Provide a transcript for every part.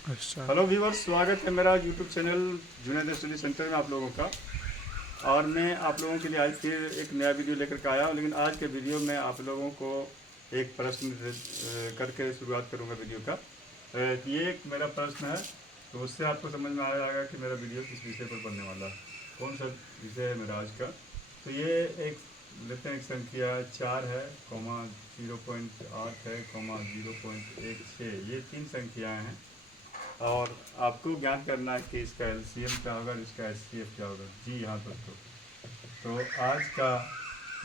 अच्छा। Hello viewers, स्वागत है मेरा YouTube channel Junaid study centre में आप लोगों का। और मैं आप लोगों के लिए आज फिर एक नया वीडियो लेकर के आया हूँ। लेकिन आज के वीडियो में आप लोगों को एक प्रश्न करके शुरुआत करूँगा वीडियो का। ये एक मेरा प्रश्न है, तो उससे आपको समझ में आ जाएगा कि मेरा वीडियो किस विषय पर बनने वाला है, कौन सा विषय है मेरा आज का। तो ये एक लेते हैं, एक संख्या 4 है, कॉमा 0.8 है, कॉमा 0.16, ये तीन संख्याएँ हैं। और आपको ज्ञात करना है कि इसका एलसीएम क्या होगा और इसका एचसीएफ क्या होगा। जी हाँ दोस्तों, तो आज का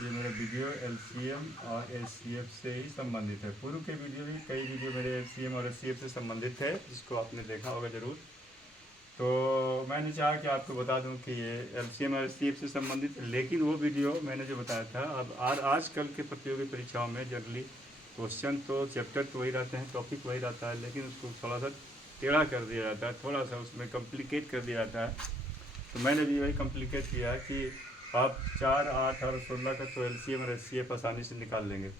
ये मेरा वीडियो एलसीएम और एचसीएफ से ही संबंधित है। पूर्व के वीडियो भी कई वीडियो मेरे एलसीएम और एचसीएफ से संबंधित है, जिसको आपने देखा होगा ज़रूर। तो मैंने चाहा कि आपको बता दूं कि ये एलसीएम और एचसीएफ से संबंधित है, लेकिन वो वीडियो मैंने जो बताया था, अब आजकल के प्रतियोगी परीक्षाओं में जनरली क्वेश्चन तो चैप्टर तो वही रहते हैं, टॉपिक वही रहता है, लेकिन उसको थोड़ा सा टेढ़ा कर दिया जाता है, थोड़ा सा उसमें कॉम्प्लिकेट कर दिया जाता है। तो मैंने भी वही कॉम्प्लिकेट किया है कि आप 4, 8 और 16 का तो एलसीएम और एचसीएफ आसानी से निकाल लेंगे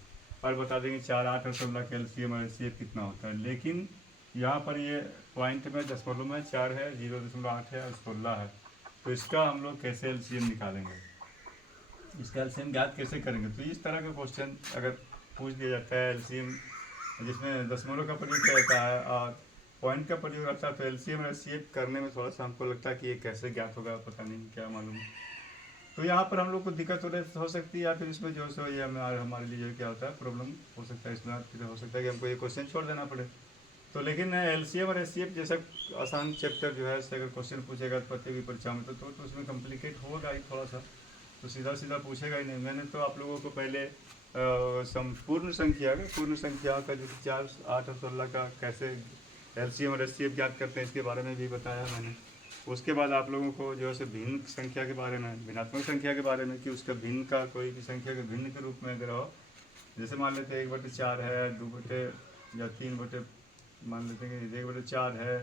और बता देंगे 4, 8 और 16 का एलसीएम और एचसीएफ कितना होता है। लेकिन यहाँ पर ये पॉइंट में दशमलव में 4 है, 0.8 है और 16 है। तो इसका हम लोग कैसे एलसीएम निकालेंगे, इसका एलसीएम ज्ञात कैसे करेंगे। तो इस तरह का क्वेश्चन अगर पूछ दिया जाता है एलसीएम, जिसमें दशमलव का प्रयोग किया जाता है और पॉइंट का प्रयोग रहता है, तो एलसीएम और एचसीएफ करने में थोड़ा सा हमको लगता है कि ये कैसे ज्ञात होगा, पता नहीं, क्या मालूम। तो यहाँ पर हम लोग को दिक्कत हो सकती है, या फिर इसमें जो सो ये हमारे लिए जो क्या होता है, प्रॉब्लम हो सकता है इसमें, फिर हो सकता है कि हमको ये क्वेश्चन छोड़ देना पड़े। तो लेकिन एलसीएम और एचसीएफ जैसा आसान चैप्टर जो है, इससे अगर क्वेश्चन पूछेगा प्रतियोगी परीक्षा में, तो उसमें कॉम्प्लिकेट होगा ही थोड़ा सा, तो सीधा सीधा पूछेगा ही नहीं। मैंने तो आप लोगों को पहले संपूर्ण संख्या का, पूर्ण संख्या का, जैसे 4, 8 और 16 का कैसे एलसीएम और एचसीएफ ज्ञात करते हैं, इसके बारे में भी बताया मैंने। उसके बाद आप लोगों को जो है भिन्न संख्या के बारे में, भिन्नात्मक संख्या के बारे में, कि उसका भिन्न का कोई भी संख्या के भिन्न के रूप में अगर हो, जैसे मान लेते हैं 1/4 है, 2 या 3 मान लेते हैं कि 1/4 है,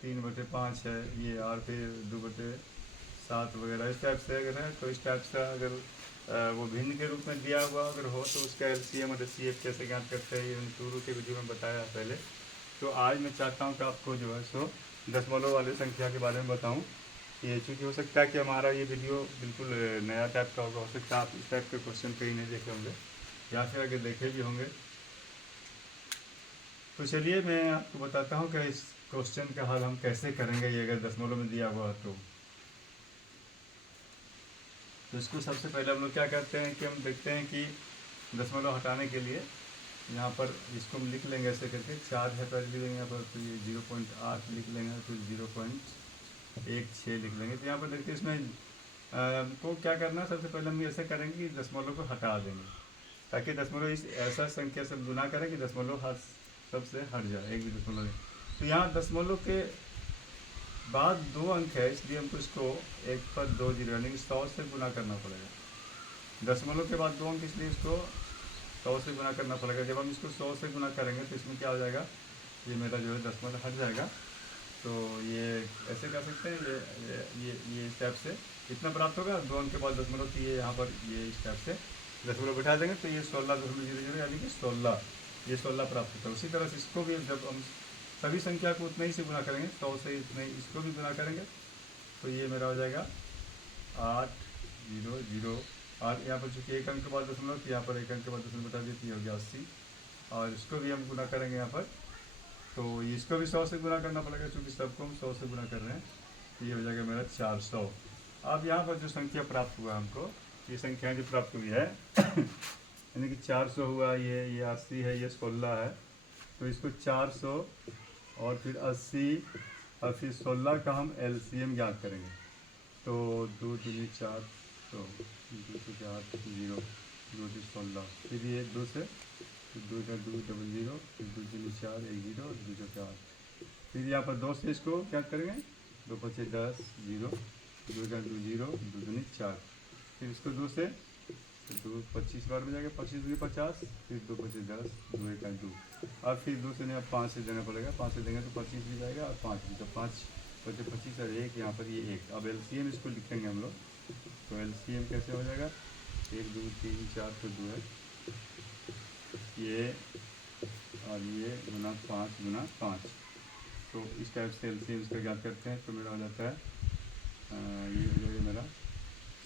3/5 है ये, और फिर 2/7 वगैरह इस टाइप से अगर है, तो इस टाइप से अगर वो भिन्न के रूप में दिया हुआ अगर हो, तो उसका एलसीएम और एचसीएफ कैसे ज्ञात करते हैं, ये शुरू के वीडियो में बताया पहले। तो आज मैं चाहता हूँ कि आपको जो है सो दशमलव वाले संख्या के बारे में बताऊँ। ये चूँकि हो सकता है कि हमारा ये वीडियो बिल्कुल नया टाइप का होगा, हो सकता है आप इस टाइप के क्वेश्चन कहीं नहीं देखे होंगे, या फिर अगर देखे भी होंगे। तो चलिए मैं आपको बताता हूँ कि इस क्वेश्चन का हल हम कैसे करेंगे, ये अगर दशमलव में दिया हुआ है तो इसको सबसे पहले हम लोग क्या करते हैं कि हम देखते हैं कि दशमलव हटाने के लिए यहाँ पर इसको हम लिख लेंगे ऐसे करके, 4 है पहले लिख लेंगे यहाँ पर, तो ये 0.8 लिख लेंगे, फिर 0.16 लिख लेंगे। तो यहाँ पर देखिए इसमें को क्या करना है, सबसे पहले हम ऐसे करेंगे कि दशमलव को हटा देंगे, ताकि दशमलव इस ऐसा संख्या से गुना करें कि दशमलव हर सबसे हट जाए, एक भी दशमलव नहीं। तो यहाँ दशमलव के बाद 2 अंक है, इसलिए हमको इसको 1 पर 2 जीरो यानी कि 100 से गुना करना पड़ेगा। दशमलव के बाद 2 अंक, इसलिए इसको 100 से गुना करना पड़ेगा। जब हम इसको 100 से गुना करेंगे तो इसमें क्या हो जाएगा, ये मेरा जो है दशमलव हट जाएगा। तो ये ऐसे कर सकते हैं, ये इस टाइप से इतना प्राप्त होगा। 2 अंक के बाद दशमलव, तो ये यहाँ पर ये इस टाइप से दशमलव बैठा देंगे, तो ये 16.00 यानी कि 16, ये 16 प्राप्त होता है। उसी तरह से इसको भी जब हम सभी संख्या को उतना ही से गुना करेंगे, 100 से इतने इसको भी गुना करेंगे, तो ये मेरा हो जाएगा 800। और यहाँ पर चूँकि 1 अंक के बाद दशमलव, तो यहाँ पर 1 अंक के बाद दशमलव बता देती हो गया 80। और इसको भी हम गुना करेंगे यहाँ पर, तो इसको भी 100 से गुना करना पड़ेगा, चूँकि सबको हम 100 से गुना कर रहे हैं, तो ये हो जाएगा मेरा 400। अब यहाँ पर जो संख्या प्राप्त हुआ हमको, ये संख्या जो प्राप्त हुई है यानी कि 400 हुआ, ये 80 है, ये 16 है। तो इसको 400 और फिर 80 और फिर 16 का हम एलसीएम ज्ञात करेंगे। तो 2 दूनी 4, तो 2 से 4 0, 2 से 16, फिर ये 2 से 2 का 2 डबल 0, फिर 2 दूनी 4 1 0, 2 से 8, फिर यहाँ पर 2 से इसको ज्ञात करेंगे, 2 5 10 0, 2 का 2 0, 2 दूनी 4, फिर इसको 2 से 2 25 बार में जाएगा, 25 दूनी 50, फिर 2 5 10, 2 1 2, और फिर 2 से नहीं, अब 5 से देना पड़ेगा, 5 से देंगे तो 25 भी जाएगा और 5 भी, तो 5 5 25 और 1, यहाँ पर ये 1। अब एलसीएम इसको लिखेंगे हम लोग, तो एलसीएम कैसे हो जाएगा, 1 2 3 4 तो 2 है ये, और ये गुना 5 गुना 5, तो इस टाइप से एलसीएम इसका ज्ञात करते हैं। तो मेरा हो जाता है ये हो जाएगा मेरा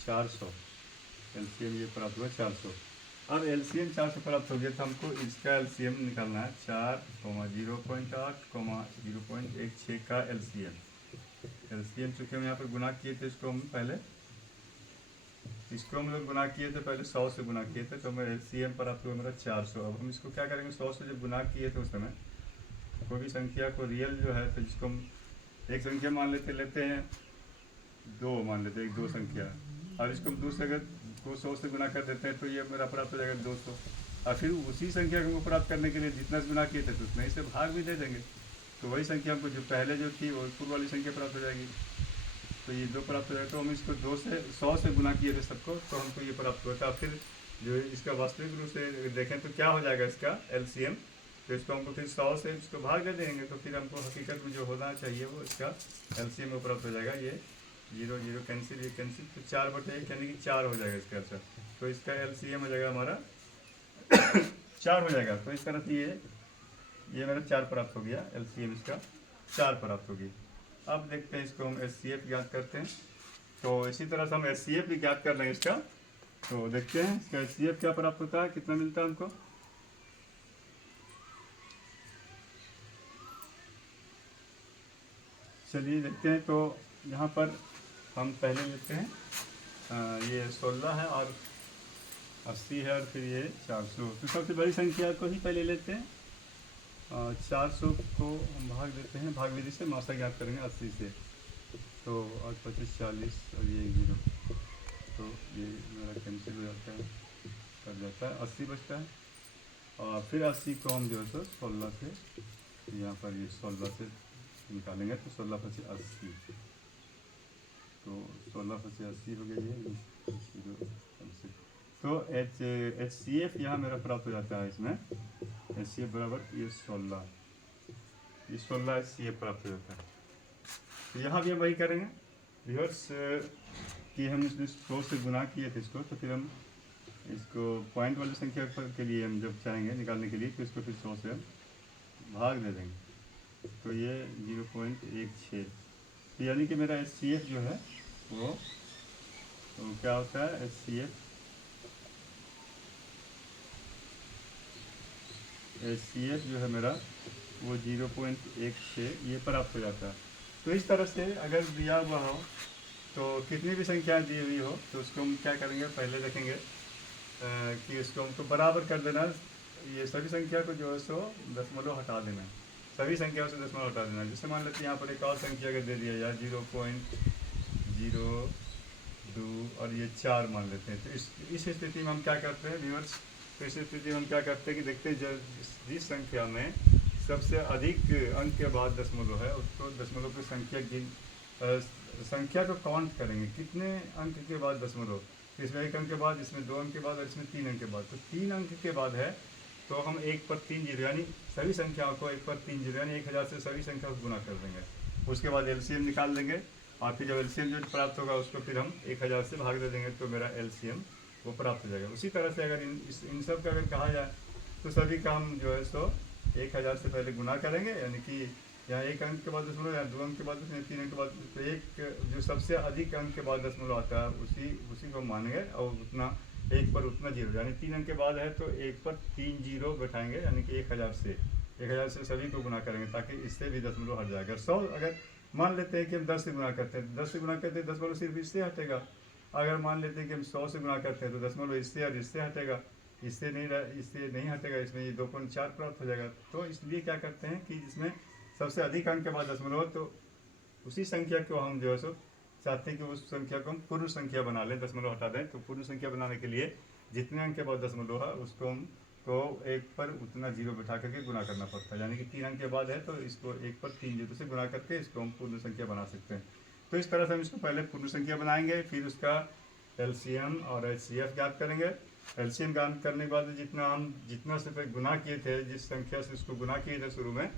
400। एलसीएम ये प्राप्त हुआ 400। अब एलसीएम 400 प्राप्त हो गया तो हमको इसका एलसीएम निकालना है 4,0.8, 0.16 का एलसीएम चूँकि हम यहाँ पर गुना किए थे इसको हम लोग गुना किए थे पहले 100 से गुना किए थे, तो मेरा एलसीएम प्राप्त हुआ मेरा 400। अब हम इसको क्या करेंगे, 100 से जब गुना किए थे उस समय कोई भी संख्या को रियल जो है तो जिसको हम एक संख्या मान लेते हैं 2 मान लेते हैं, एक 2 संख्या, और इसको हम दूसरे अगर को 100 से गुना कर देते हैं तो ये मेरा प्राप्त हो जाएगा 200। और फिर उसी संख्या को प्राप्त करने के लिए जितना गुना किए थे तो उसमें इसे भाग भी दे देंगे, तो वही संख्या हमको जो पहले जो थी वो पूर्व वाली संख्या प्राप्त हो जाएगी। तो ये 2 प्राप्त हो जाएगा। तो हम इसको 2 से 100 से गुना किए थे सबको, तो हमको ये प्राप्त होता है। फिर जो इसका वास्तविक रूप से देखें तो क्या हो जाएगा इसका एलसीएम, तो इसको हमको फिर 100 से इसको भाग दे देंगे, तो फिर हमको हकीकत में जो होना चाहिए वो इसका एलसीएम में प्राप्त हो जाएगा। ये 0 0 कैंसिल, ये कैंसिल, तो 4/1 यानी कि 4 हो जाएगा इसका आंसर। तो इसका एलसीएम हो जाएगा हमारा 4 हो जाएगा। तो इस तरह से ये मेरा 4 प्राप्त हो गया, एलसीएम इसका 4 प्राप्त हो गई। अब देखते हैं इसको हम एचसीएफ ज्ञात करते हैं। तो इसी तरह से हम एचसीएफ भी ज्ञात कर लेंगे इसका। तो देखते हैं इसका एचसीएफ क्या प्राप्त होता है, कितना मिलता है हमको। चलिए देखते हैं। तो यहाँ पर हम पहले लेते हैं ये 16 है और 80 है और फिर ये 400। तो सबसे बड़ी संख्या को ही पहले लेते हैं। 400 को हम भाग देते हैं, भाग विधि से मासा ज्ञात करेंगे 80 से। तो 8 25 40 और ये 0, तो ये मेरा कैंसिल हो जाता है, कर जाता है, 80 बचता है। और फिर 80 को हम जो है तो 16 से, यहाँ पर ये 16 से निकालेंगे तो 16 25 80, तो 16 25 80 हो गई है। तो एच सी एफ यहाँ मेरा प्राप्त हो जाता है। इसमें एच सी एफ बराबर ये 16 एच सी एफ प्राप्त हो जाता है। तो यहाँ भी हम वही करेंगे व्यूअर्स कि हम इसमें 100 से गुना किए थे इसको, तो फिर हम इसको पॉइंट वाली संख्या के लिए हम जब चाहेंगे निकालने के लिए तो इसको फिर 100 से हम भाग दे देंगे। तो ये 0.16, तो यानी कि मेरा एच सी एफ जो है वो तो क्या होता है, एच सी एफ जो है मेरा वो 0.16 ये प्राप्त हो जाता है। तो इस तरह से अगर दिया हुआ हो तो कितनी भी संख्या दी हुई हो तो उसको हम क्या करेंगे, पहले देखेंगे कि इसको हमको बराबर कर देना। ये सभी संख्या को जो है सो दशमलव हटा देना, सभी संख्याओं से दशमलव हटा देना। जैसे मान लेते हैं यहाँ पर एक और संख्या अगर दे दिया यार 0.02 और ये 4 मान लेते हैं। तो इस स्थिति में हम क्या करते हैं व्यूअर्स, तो इस स्थिति में हम क्या करते हैं कि देखते हैं जिस संख्या में सबसे अधिक अंक के बाद दशमलव है उसको दशमलव की संख्या को काउंट करेंगे, कितने अंक के बाद दशमलव, इसमें 1 अंक के बाद, इसमें 2 अंक के बाद और इसमें 3 अंक के बाद। तो 3 अंक के बाद है तो हम 1 पर 3 जीरो यानी सभी संख्याओं को 1 पर 3 जीरो यानी 1000 से सभी संख्या को गुना कर देंगे। उसके बाद एलसीएम निकाल देंगे और फिर जब एलसीएम जो प्राप्त होगा उसको फिर हम 1000 से भाग दे देंगे, तो मेरा एलसीएम वो प्राप्त हो जाएगा। उसी तरह से अगर इन सब का अगर कहा जाए तो सभी का हम जो है सो 1000 से पहले गुना करेंगे, यानी कि यहाँ 1 अंक के बाद दशमलव, या 2 अंक के बाद दशमलव, 3 अंक के बाद, तो एक जो सबसे अधिक अंक के बाद दशमलव आता है उसी को मानेंगे और उतना 1 पर उतना जीरो, यानी 3 अंक के बाद है तो 1 पर 3 जीरो बैठाएंगे, यानी कि 1000 से सभी को गुना करेंगे ताकि इससे भी दशमलव हट जाएगा। 100 अगर मान लेते हैं कि हम 10 से गुना करते हैं, 10 से गुना करते हैं दशमलव सिर्फ इससे हटेगा। अगर मान लेते हैं कि हम 100 से गुना करते हैं तो दशमलव इससे और इससे हटेगा, इससे नहीं हटेगा, इसमें ये 2.4 प्राप्त हो जाएगा। तो इसलिए क्या करते हैं कि जिसमें सबसे अधिक अंक के बाद दशमलव तो उसी संख्या को हम जो है सो चाहते हैं कि उस संख्या को हम पूर्ण संख्या बना लें, दशमलव हटा दें। तो पूर्ण संख्या बनाने के लिए जितने अंक के बाद दशमलव है उसको हम तो 1 पर उतना जीरो बैठा करके गुना करना पड़ता है, यानी कि 3 अंक के बाद है तो इसको 1 पर 3 जीरो से गुना करके इसको हम पूर्ण संख्या बना सकते हैं। तो इस तरह से हम इसको पहले पूर्ण संख्या बनाएंगे, फिर उसका एलसीएम और एचसीएफ ज्ञात करेंगे। एलसीएम ज्ञात करने के बाद जितना से गुना किए थे, जिस संख्या से उसको गुना किए थे शुरू में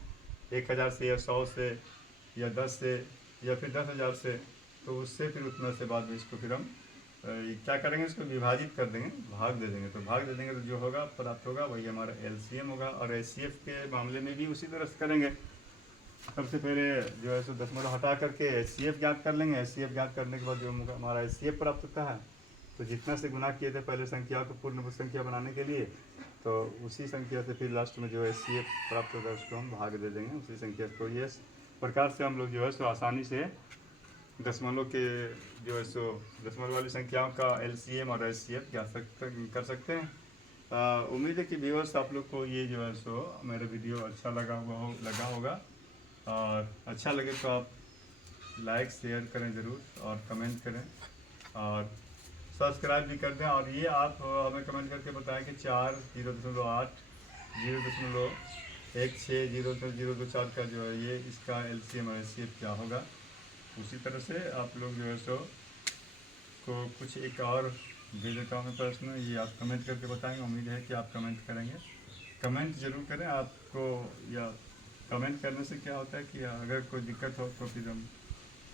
1000 से या 100 से या 10 से या फिर 10,000 से, तो उससे फिर उतना से बाद में इसको फिर हम क्या करेंगे, इसको विभाजित कर देंगे, भाग दे देंगे। तो भाग दे देंगे तो जो होगा प्राप्त होगा वही हमारा एलसीएम होगा। और एचसीएफ के मामले में भी उसी तरह से करेंगे। सबसे पहले जो है सो दशमलव हटा करके HCF ज्ञात कर लेंगे। HCF ज्ञात करने के बाद जो हमारा HCF प्राप्त होता है, तो जितना से गुना किए थे पहले संख्या को पूर्ण संख्या बनाने के लिए, तो उसी संख्या से फिर लास्ट में जो HCF प्राप्त होता है उसको हम भाग दे देंगे उसी संख्या को। ये प्रकार से हम लोग जो है सो आसानी से दशमलव के जो है सो दशमलव वाली संख्याओं का LCM और HCF ज्ञात कर सकते हैं। उम्मीद है कि व्यूअर्स आप लोग को ये जो है सो मेरा वीडियो अच्छा लगा होगा, और अच्छा लगे तो आप लाइक शेयर करें ज़रूर और कमेंट करें और सब्सक्राइब भी कर दें। और ये आप हमें कमेंट करके बताएं कि 4 0.8 0.16 0.024 का जो है ये इसका LCM और HCF क्या होगा। उसी तरह से आप लोग जो है सो को कुछ एक और दे देता हूँ मैं प्रश्न, ये आप कमेंट करके बताएंगे। उम्मीद है कि आप कमेंट करेंगे, कमेंट ज़रूर करें आपको, या कमेंट करने से क्या होता है कि अगर कोई दिक्कत हो तो फिर हम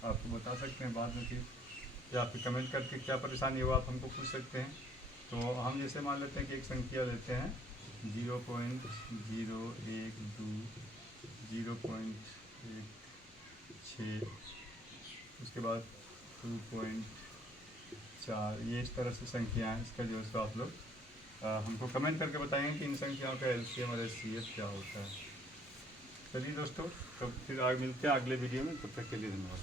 आपको बता सकते हैं बाद में फिर, या फिर कमेंट करके क्या परेशानी हो आप हमको पूछ सकते हैं। तो हम जैसे मान लेते हैं कि एक संख्या लेते हैं 0.012 0.16, उसके बाद 2.4, ये इस तरह से संख्या हैं। इसका जो है सो आप लोग हमको कमेंट करके बताएंगे कि इन संख्याओं का LCM और HCF क्या होता है। चलिए दोस्तों, तो फिर आगे मिलते हैं अगले वीडियो में, तब तक के लिए धन्यवाद।